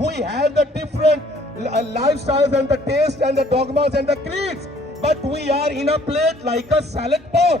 we have the different lifestyles and the taste and the dogmas and the creeds, but we are in a plate like a salad pot.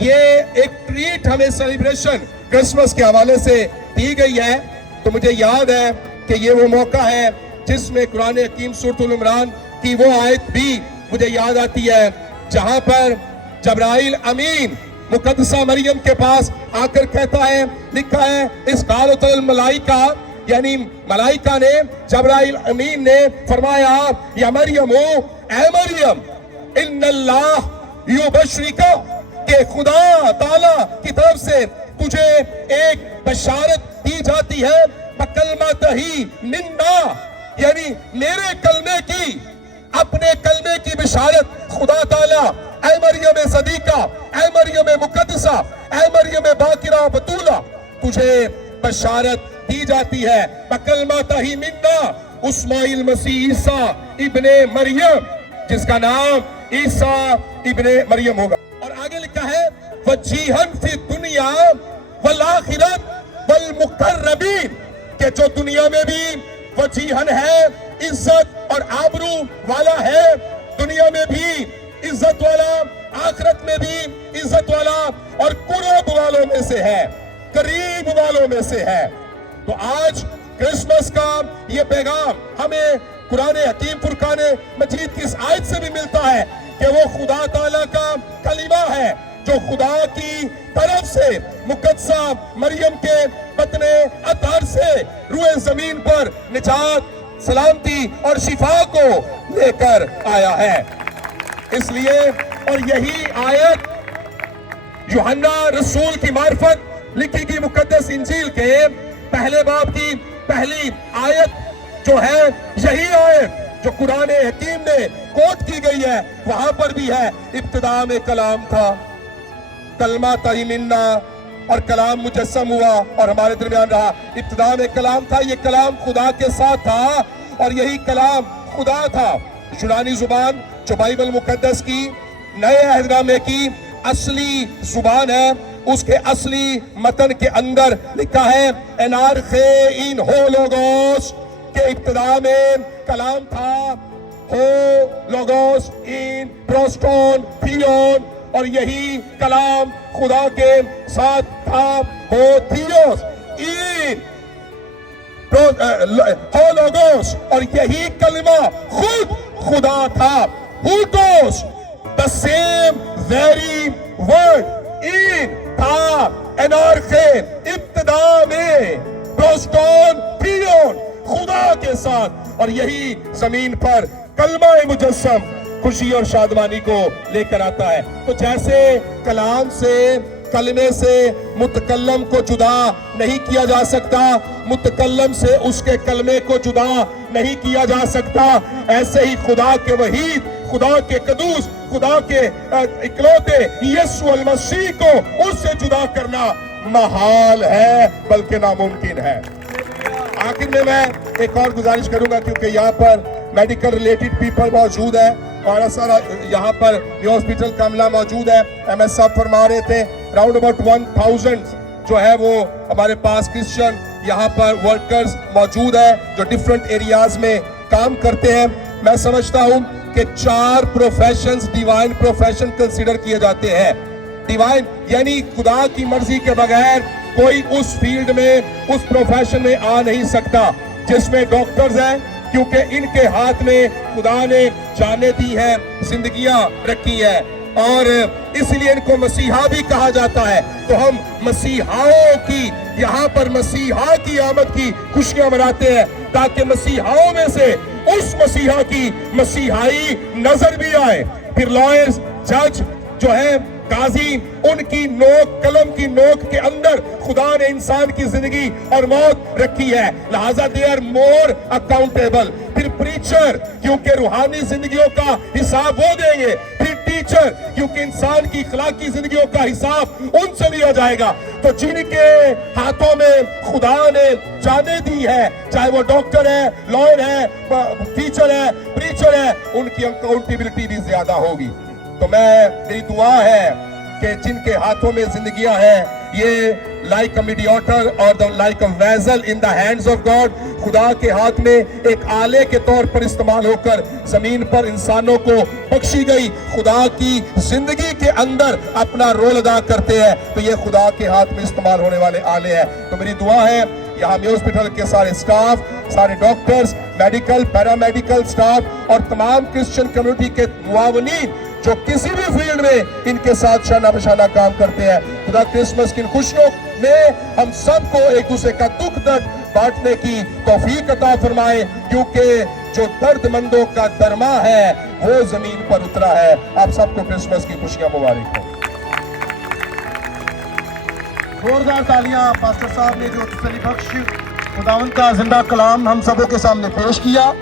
یہ ایک treat ہمیں celebration Christmas کے حوالے سے دی گئی ہے، تو مجھے یاد ہے کہ یہ وہ موقع ہے جس میں قرآن حکیم سورۃ العمران کی وہ آیت بھی مجھے یاد آتی ہے جہاں پر جبرائیل امین مقدسہ مریم کے پاس آ کر کہتا ہے، لکھا ہے اس قالت الملائکہ، یعنی ملائکہ نے، جبرائیل امین نے فرمایا یا مریم، اے مریم، ان اللہ یبشرکا، کہ خدا تعالیٰ کی طرف سے تجھے ایک بشارت دی جاتی ہے بکلمۃ ہی منا، یعنی میرے کلمے کی، اپنے کلمے کی بشارت خدا تعالیٰ اے مریم صدیقہ، اے مریم مقدسہ، اے مریم باکرہ بتولہ، تجھے بشارت دی جاتی ہے بکلمۃ ہی منا، اسماعیل مسیح عیسیٰ ابن مریم، جس کا نام عیسیٰ ابن مریم ہوگا۔ اور آگے لکھا ہے وجیہن فی الدنیا والآخرت والمقربین، کہ جو دنیا میں بھی وجیہن ہے، عزت اور آبرو والا ہے، دنیا میں بھی عزت والا، آخرت میں بھی عزت والا، اور قرب والوں میں سے ہے، قریب والوں میں سے ہے۔ تو آج کرسمس کا یہ پیغام ہمیں قرآن حکیم فرقان مجید کی اس آیت سے بھی ملتا ہے کہ وہ خدا تعالیٰ کا کلمہ ہے جو خدا کی طرف سے مقدسہ مریم کے بطن اطہر سے روئے زمین پر نجات، سلامتی اور شفا کو لے کر آیا ہے۔ اس لیے اور یہی آیت یوحنا رسول کی معرفت لکھی گئی مقدس انجیل کے پہلے باب کی پہلی آیت جو ہے، یہی آیت جو قرآن حکیم میں کوٹ کی گئی ہے، وہاں پر بھی ہے ابتدا میں کلام تھا، کلمہ تہی منا، اور کلام مجسم ہوا اور ہمارے درمیان رہا۔ ابتدا میں کلام تھا، یہ کلام خدا کے ساتھ تھا اور یہی کلام خدا تھا۔ یونانی زبان جو بائبل مقدس کی نئے عہد نامے کی اصلی زبان ہے، اس کے اصلی متن کے اندر لکھا ہے انارخے این ہو لوگوس، کہ ابتدا میں کلام تھا، ہو لوگوس این پروسٹون تھیون، اور یہی کلام خدا کے ساتھ تھا، ہو تھیوس این ہو لوگوس، اور یہی کلمہ خود خدا تھا، ہوٹوس، the same very word، این تھا، انارخے ابتدا میں، پروسٹون تھیون، خدا کے ساتھ، اور یہی زمین پر کلمہ مجسم خوشی اور شادمانی کو لے کر آتا ہے۔ تو جیسے کلام سے، کلمے سے متکلم کو جدا نہیں کیا جا سکتا، متکلم سے اس کے کلمے کو جدا نہیں کیا جا سکتا، ایسے ہی خدا کے وحید، خدا کے قدوس، خدا کے اکلوتے یسوع المسیح کو اس سے جدا کرنا محال ہے بلکہ ناممکن ہے۔ آخر میں ایک اور گزارش کروں گا، کیونکہ یہاں پر میڈیکل ریلیٹڈ پیپل موجود ہے اور سارا یہاں پر نیو ہاسپٹل کا عملہ موجود ہے۔ ایم ایس صاحب فرما رہے تھے راؤنڈ اباؤٹ 1000 جو ہے وہ ہمارے پاس کرسچن یہاں پر ورکرز موجود ہے جو ڈیفرنٹ ایریاز میں کام کرتے ہیں۔ میں سمجھتا ہوں کہ 4 پروفیشنز ڈیوائن پروفیشن کنسیڈر کیے جاتے ہیں۔ ڈیوائن یعنی خدا کی مرضی کے بغیر کوئی اس فیلڈ میں، اس پروفیشن میں آ نہیں سکتا، جس میں ڈاکٹرز ہیں، کیونکہ ان کے ہاتھ میں خدا نے جانیں دی ہے، زندگیاں رکھی ہے، اور اس لیے ان کو مسیحا بھی کہا جاتا ہے۔ تو ہم مسیحاؤں کی یہاں پر مسیحا کی آمد کی خوشیاں مناتے ہیں تاکہ مسیحاؤں میں سے اس مسیحا کی مسیحائی نظر بھی آئے۔ پھر لائرز، جج جو ہے، قاضی، ان کی نوک، قلم کی نوک کے اندر خدا نے انسان کی زندگی اور موت رکھی ہے، لہذا they are more accountable۔ پھر پریچر، کیونکہ روحانی زندگیوں کا حساب وہ دیں گے۔ پھر ٹیچر، کیونکہ انسان کی اخلاقی زندگیوں کا حساب ان سے لیا جائے گا۔ تو جن کے ہاتھوں میں خدا نے جانیں دی ہے، چاہے وہ ڈاکٹر ہے، لائر ہے، ٹیچر ہے، پریچر ہے، ان کی اکاؤنٹیبلٹی بھی زیادہ ہوگی۔ تو میری دعا ہے کہ جن کے ہاتھوں میں زندگیاں ہیں، یہ like a mediator or like a vessel in the hands of God. خدا کے ہاتھ میں ایک آلے کے طور پر استعمال ہو کر زمین پر انسانوں کو بخشی گئی، خدا کی زندگی کے اندر اپنا رول ادا کرتے ہیں، تو یہ خدا کے ہاتھ میں استعمال ہونے والے آلے ہیں۔ تو میری دعا ہے یہاں میں ہاسپٹل کے سارے سٹاف، سارے ڈاکٹرز، میڈیکل پیرامیڈیکل سٹاف اور تمام کرسچن کمیونٹی کے معاونین جو کسی بھی فیلڈ میں ان کے ساتھ شانہ بشانہ کام کرتے ہیں، خدا کرسمس کی خوشیوں میں ہم سب کو ایک دوسرے کا دکھ درد بانٹنے کی توفیق عطا فرمائے، کیونکہ جو درد مندوں کا درما ہے وہ زمین پر اترا ہے۔ آپ سب کو کرسمس کی خوشیاں مبارک ہوں۔ زوردار تالیاں پاسٹر صاحب نے جو تسلی بخش خداوند کا زندہ کلام ہم سبوں کے سامنے پیش کیا۔